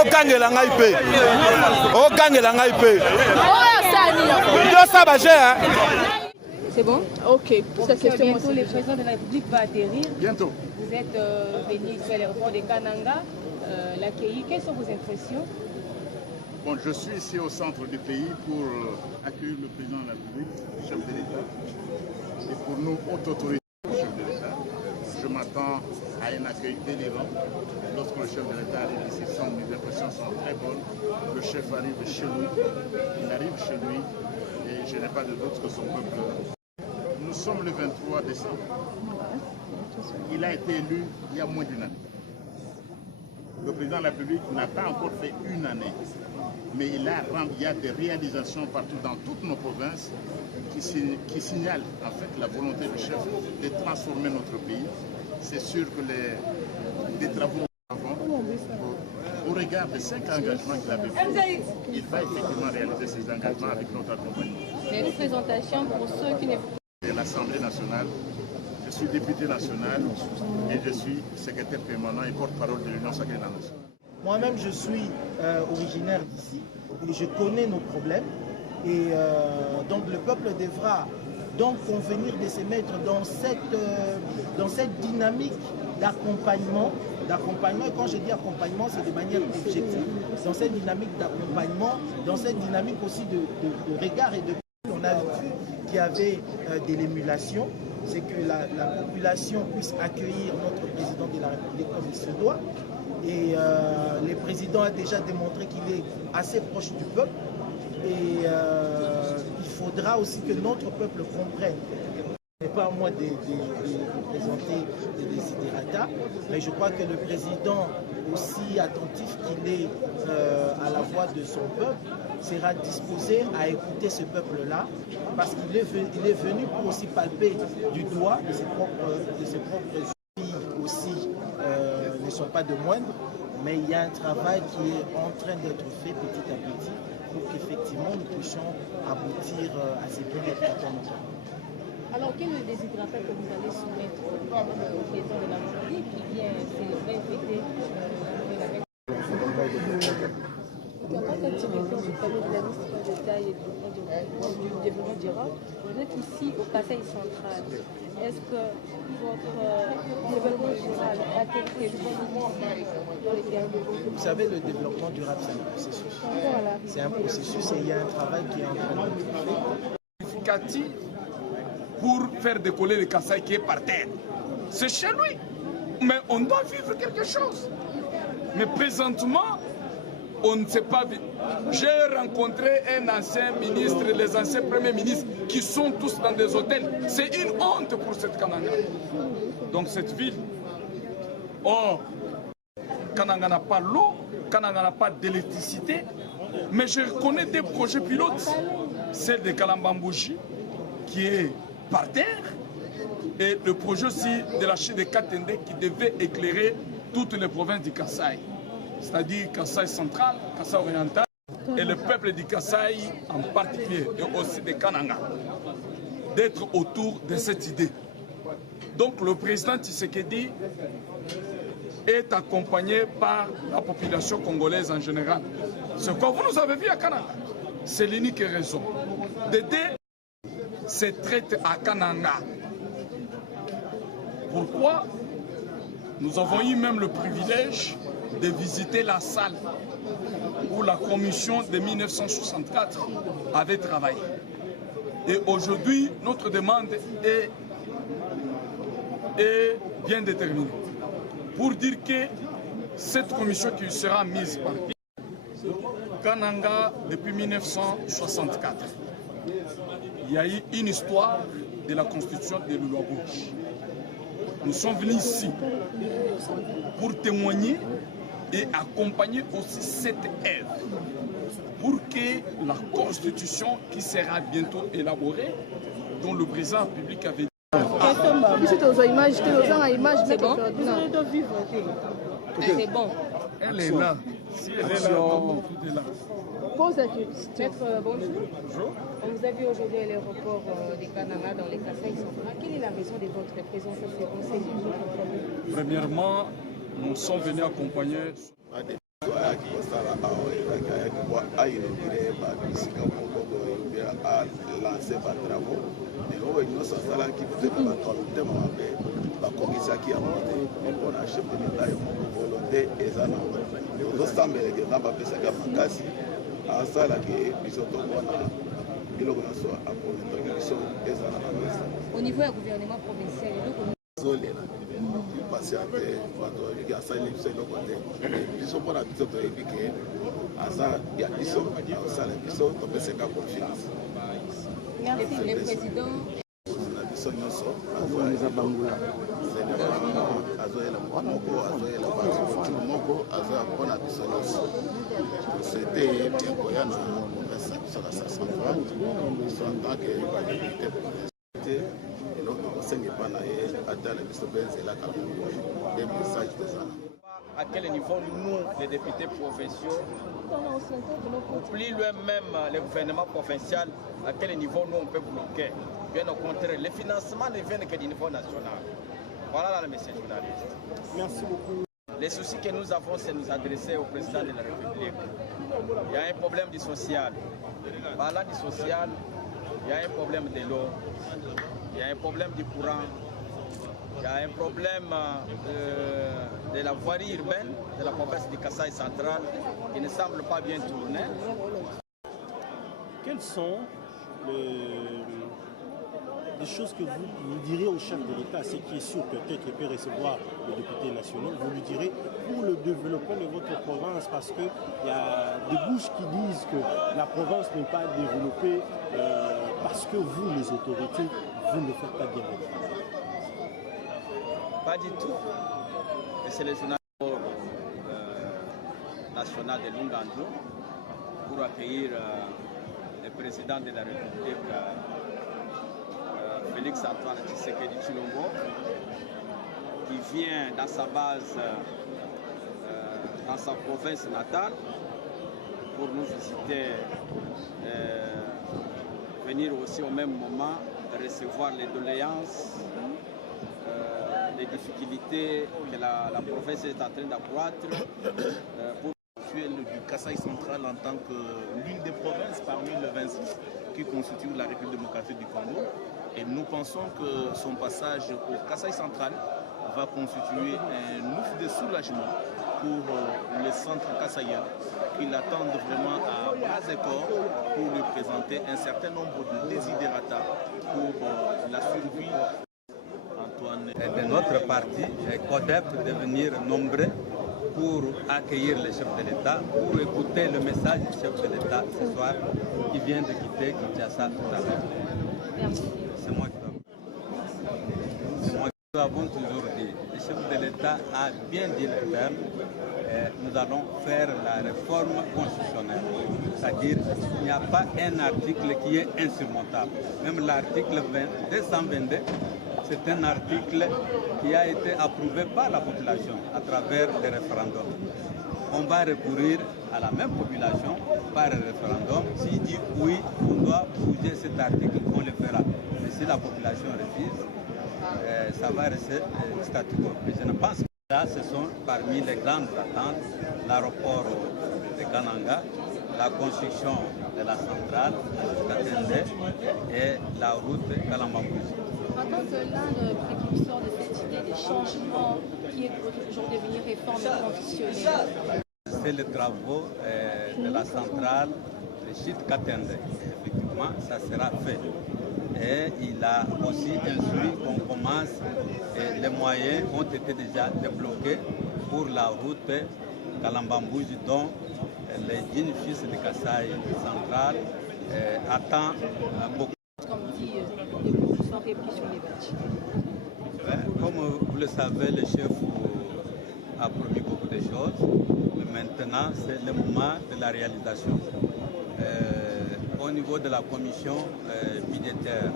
okangela ngai pe. Okangela ngai pe. Yo ça va hein. C'est bon? Ok. Bientôt, le président de la République va atterrir. Bientôt. Vous êtes venu ici à l'aéroport de Kananga, l'accueillir. Quelles sont vos impressions? Bon, je suis ici au centre du pays pour accueillir le président de la République, le chef de l'État. Et pour nous, haute autorité du chef de l'État, je m'attends à un accueil délirant. Lorsque le chef de l'État arrive ici, mes impressions sont très bonnes. Le chef arrive chez lui, il arrive chez lui, et je n'ai pas de doute que son peuple. Nous sommes le 23 décembre. Il a été élu il y a moins d'une année. Le président de la République n'a pas encore fait une année, mais il y a des réalisations partout dans toutes nos provinces qui signalent en fait la volonté du chef de transformer notre pays. C'est sûr que les travaux au regard des 5 engagements qu'il avait pris, il va effectivement réaliser ces engagements avec notre accompagnement. Une présentation pour ceux qui ne... De l'Assemblée nationale, je suis député national et je suis secrétaire permanent et porte-parole de l'Union sacrée de la nation. Moi-même, je suis originaire d'ici et je connais nos problèmes. Et donc le peuple devra donc convenir de se mettre dans cette dynamique d'accompagnement. Et quand je dis accompagnement, c'est de manière objective. Dans cette dynamique d'accompagnement, dans cette dynamique aussi de regard et de... On a vu qu'il y avait de l'émulation, c'est que la population puisse accueillir notre président de la République comme il se doit. Et le président a déjà démontré qu'il est assez proche du peuple. Et il faudra aussi que notre peuple comprenne. Ce n'est pas à moi de présenter des desiderata, mais je crois que le président, aussi attentif qu'il est à la voix de son peuple, sera disposé à écouter ce peuple-là, parce qu'il est venu pour aussi palper du doigt de ses propres filles aussi ne sont pas de moindre, mais il y a un travail qui est en train d'être fait petit à petit pour qu'effectivement nous puissions aboutir à ces buts d'être. Alors, quel est le desiderata que vous allez soumettre au président de la République qui vient célébrer, fêter avec... En tant qu'activité du palais de la ministre d'État et du développement durable, vous êtes ici au Kasaï central. Est-ce que votre développement durable a été prévu dans les termes? Vous savez, le développement durable, c'est un processus. C'est un processus et il y a un travail qui est en train d'être fait. Pour faire décoller le Kasaï qui est par terre. C'est chez lui. Mais on doit vivre quelque chose. Mais présentement, on ne sait pas vivre. J'ai rencontré un ancien ministre, les anciens premiers ministres qui sont tous dans des hôtels. C'est une honte pour cette Kananga. Donc cette ville, Kananga n'a pas l'eau, Kananga n'a pas d'électricité, mais je connais des projets pilotes. Celle de Kalambambouji, qui est par terre, et le projet aussi de la chute de Katende qui devait éclairer toutes les provinces du Kasaï, c'est-à-dire Kasaï central, Kasaï oriental, et le peuple du Kasaï en particulier, et aussi de Kananga, d'être autour de cette idée. Donc le président Tshisekedi est accompagné par la population congolaise en général. Ce que vous nous avez vu à Kananga, c'est l'unique raison d'aider ces traites à Kananga. Pourquoi? Nous avons eu même le privilège de visiter la salle où la commission de 1964 avait travaillé. Et aujourd'hui, notre demande est bien déterminée pour dire que cette commission qui sera mise par Kananga depuis 1964. Il y a eu une histoire de la constitution de Lulwabouchi. Nous sommes venus ici pour témoigner et accompagner aussi cette œuvre pour que la constitution qui sera bientôt élaborée, dont le président de la République avait dit. C'est bon. Elle est là. Si elle est là, tout est là. Maître, bonjour. On vous a vu aujourd'hui à l'aéroport de Kananga dans les Kasaï central. Quelle est la raison de votre présence à ces conseils? Premièrement, nous sommes venus accompagner inauguré bisika moko boye a lancé batravaux oyo nyonso asalaki peut-être bato ya motema mabe bakomisaki yango te mpona chef de l'État yo moko volonté eza nango ozosambeleke eza bapesaki makasi asalaki biso tomona biloko nyonso akometaki biso eza na bamesa au niveau ya gouvernement provincial zolela patiente bato olingi asaleli biso eloko te biso mpona biso toyebi ke aza ya biso osala biso topesaka confiance. Merci le président. Na biso nyonso azoyela moko azoyela bato moko azoya mpona biso nyonso souhaite bien koya na mopesa biso na sa centrale biso en tant que badepute te eloko tokosenga epa na ye atala biso mpe nzelaka des messages tozala. À quel niveau nous, les députés provinciaux, ou plus loin même le gouvernement provincial, à quel niveau nous on peut bloquer. Bien au contraire, les financements ne viennent que du niveau national. Voilà là, monsieur le journaliste. Merci beaucoup. Les soucis que nous avons, c'est nous adresser au président de la République. Il y a un problème du social. Parlant du social, il y a un problème de l'eau, il y a un problème du courant, il y a un problème de la voirie urbaine de la province du Kasaï central qui ne semble pas bien tourner. Quelles sont les choses que vous direz au chef de l'État, ce qui est sûr peut-être qu'il peut recevoir le député national, vous lui direz pour le développement de votre province, parce qu'il y a des bouches qui disent que la province n'est pas développée parce que vous, les autorités, vous ne faites pas bien votre travail. Pas du tout. Et c'est le journal national de Lungandou pour accueillir le président de la République, Félix-Antoine Tshisekedi Tshilombo, qui vient dans sa base, dans sa province natale, pour nous visiter, venir aussi au même moment recevoir les doléances, les difficultés que la province est en train d'accroître. Pour du Kasaï central en tant que l'une des provinces parmi les 26 qui constituent la République démocratique du Congo. Et nous pensons que son passage au Kasaï central va constituer un ouf de soulagement pour les centres kassaïens qui l'attendent vraiment à bras et corps pour lui présenter un certain nombre de désidérata pour la survie. De notre parti, CODEP, de venir nombreux pour accueillir le chef de l'État, pour écouter le message du chef de l'État ce soir qui vient de quitter Kinshasa tout à l'heure. C'est moi qui nous avons toujours dit. Le chef de l'État a bien dit le terme. Nous allons faire la réforme constitutionnelle. C'est-à-dire qu'il n'y a pas un article qui est insurmontable. Même l'article 222, c'est un article qui a été approuvé par la population à travers le référendum. On va recourir à la même population par le référendum. S'il dit oui, on doit bouger cet article, on le fera. Mais si la population refuse, ça va rester statu quo. Mais je ne pense que là, ce sont parmi les grandes attentes, l'aéroport de Kananga, la construction de la centrale de Katende et la route de Kalambambouji. En tant que l'un des précurseurs de cette idée de changement qui est aujourd'hui devenue réforme constitutionnelle. C'est les travaux de la centrale de Chit Katende. Effectivement, ça sera fait. Et il a aussi instruit qu'on commence, et les moyens ont été déjà débloqués pour la route Kalambambouji, dont les jeunes fils de Kasaï central attendent beaucoup. Comme dit, les groupes sont repris sur les bâtiments. Comme vous le savez, le chef a promis beaucoup de choses. Mais maintenant, c'est le moment de la réalisation. Au niveau de la commission budgétaire,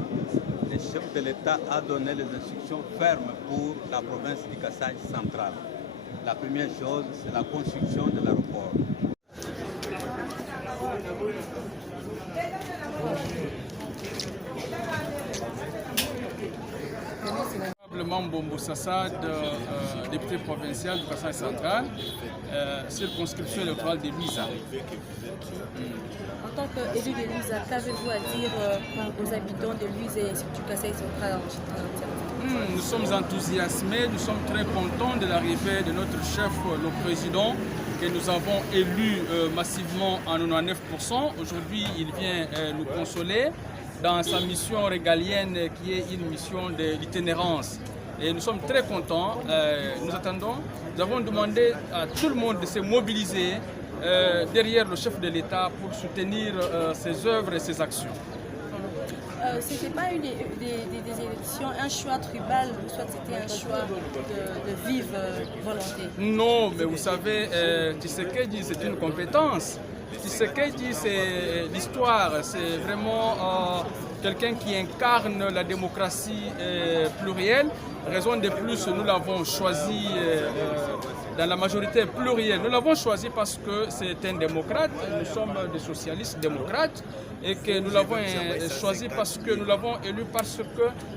le chef de l'État a donné les instructions fermes pour la province du Kasaï central. La première chose, c'est la construction de l'aéroport. Mambombo Sassad, député provincial du Kasaï central, circonscription électorale de Luisa. En tant qu'élu de Luisa, qu'avez-vous à dire aux habitants de Luisa et du Kasaï central en entièreté? Nous sommes enthousiasmés, nous sommes très contents de l'arrivée de notre chef, le président, que nous avons élu massivement en 99%. Aujourd'hui, il vient nous consoler dans sa mission régalienne qui est une mission d'itinérance. Et nous sommes très contents, nous attendons. Nous avons demandé à tout le monde de se mobiliser derrière le chef de l'État pour soutenir ses œuvres et ses actions. Ce n'était pas des élections, un choix tribal, ou soit c'était un choix de vive volonté? Non, mais vous savez, Tshisekedi, c'est une compétence. Tshisekedi, c'est l'histoire, c'est vraiment quelqu'un qui incarne la démocratie plurielle. Raison de plus, nous l'avons choisi dans la majorité plurielle. Nous l'avons choisi parce que c'est un démocrate, nous sommes des socialistes démocrates, et que nous l'avons choisi parce que nous l'avons élu parce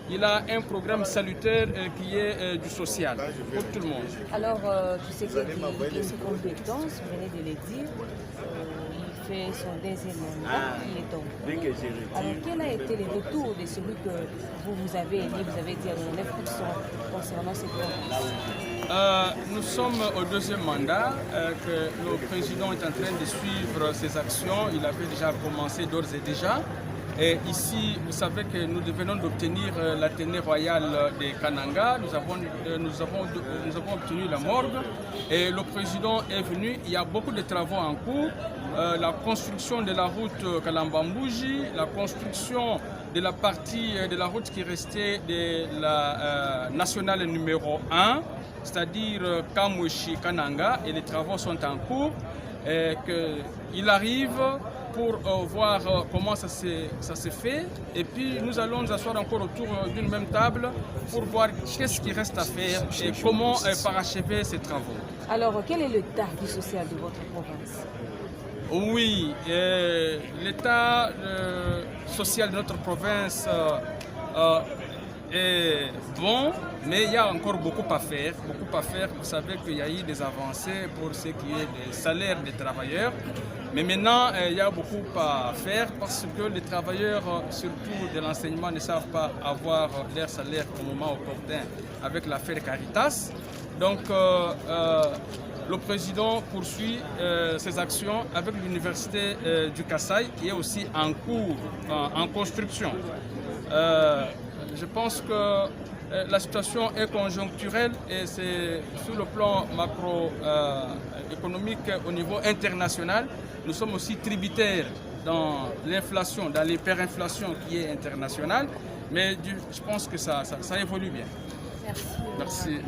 qu'il a un programme salutaire qui est du social pour tout le monde. Alors, tu sais que ses compétences, vous venez de le dire, il fait son deuxième mandat, il est donc. Alors, quel a été le retour de celui que vous avez élu, vous avez dit à 9% concernant cette province? Nous sommes au deuxième mandat, que le président est en train de suivre ses actions. Il avait déjà commencé d'ores et déjà. Et ici, vous savez que nous venons d'obtenir la tenue royale de Kananga. Nous avons obtenu la morgue et le président est venu. Il y a beaucoup de travaux en cours. La construction de la route Kalambambouji, la construction de la partie de la route qui restait de la nationale numéro 1, c'est-à-dire Kamweshi Kananga, et les travaux sont en cours. Il arrive pour voir comment ça se fait, et puis nous allons nous asseoir encore autour d'une même table pour voir qu'est-ce qui reste à faire et comment parachever ces travaux. Alors, quel est l'état du social de votre province? Oui, l'état social de notre province est bon, mais il y a encore beaucoup à faire. Vous savez qu'il y a eu des avancées pour ce qui est des salaires des travailleurs. Mais maintenant, il y a beaucoup à faire parce que les travailleurs, surtout de l'enseignement, ne savent pas avoir leur salaire au moment opportun avec l'affaire Caritas. Donc, le président poursuit ses actions avec l'université du Kasaï qui est aussi en cours, en construction. Je pense que la situation est conjoncturelle et c'est sur le plan macroéconomique au niveau international. Nous sommes aussi tributaires dans l'inflation, dans l'hyperinflation qui est internationale, mais je pense que ça évolue bien. Merci. Merci.